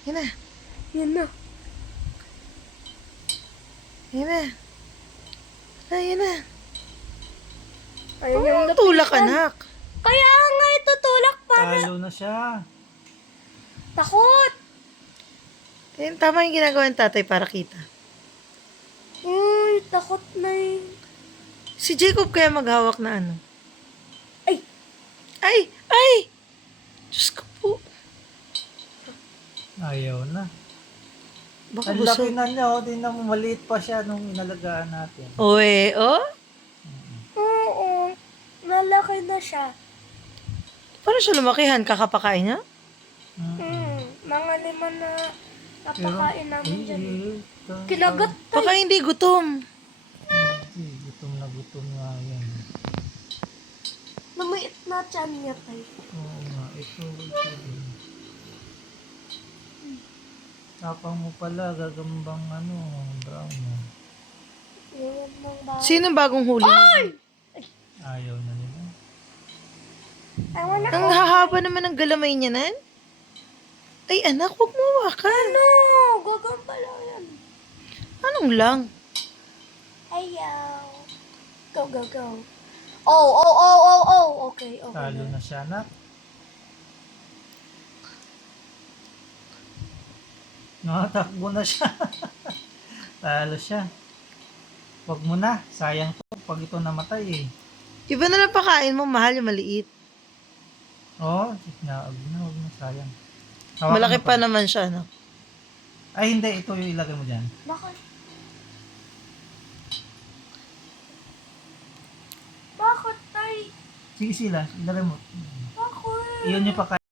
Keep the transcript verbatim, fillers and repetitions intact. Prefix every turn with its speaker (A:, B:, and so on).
A: Yan na.
B: Yan na.
A: Yan na. Ayan na.
B: Ayun
A: Oh,
B: yung
A: tulak,
B: lapitan.
A: anak.
B: Kaya nga ito tulak para
C: Talo na siya.
B: takot.
A: Yan, tama yung ginagawa ng tatay para kita.
B: Uy, takot na eh.
A: Si Jacob kaya maghawak na ano?
B: Ay,
A: Ay! Ay! Diyos ko po.
C: Ayaw na.
A: Baka
C: Ang laki
A: busog.
C: na niya, oh. Tingnan mo, maliit pa siya nung inalagaan natin.
A: Owe, oh?
B: oo. Nalaki na siya.
A: Paano siya lumakihan? Kakapakain niya?
C: Mm.
B: Hmm, mga lima na napakain namin
C: eh,
B: dyan. eh.
C: eh, ta-
B: Kinagat tayo.
A: Baka hindi gutom.
C: eh, gutom na gutom nga yan.
B: Lumiit na tiyan niya tayo.
C: Oo nga, ito, ito. din. Tapang mo pala, gagambang ano, brown mo.
B: Yan mong ba?
A: Sino bagong huli?
C: Ayaw na nila.
B: I wanna
A: Ang hahaba naman ng galamay niya nan. Ay, anak, huwag mo hawakan.
B: ano? Gagamba lang yan.
A: Anong lang?
B: Ayaw. Go, go, go. Oh, oh, oh, oh, oh. Okay, okay.
C: Talo na siya, anak. Nakatakbo na siya. Talo siya. Wag mo na, sayang to pag ito namatay eh.
A: Iba na lang pakain mo, mahal yung maliit.
C: Oo, oh, na, wag na, wag na, sayang. Hawakan
A: Malaki
C: mo
A: pa naman siya, no?
C: Ay hindi, ito yung ilagay mo dyan.
B: Bakit? Bakit, tay?
C: Sige sila, ilagay mo.
B: Bakit?
C: Iyon yung pakain.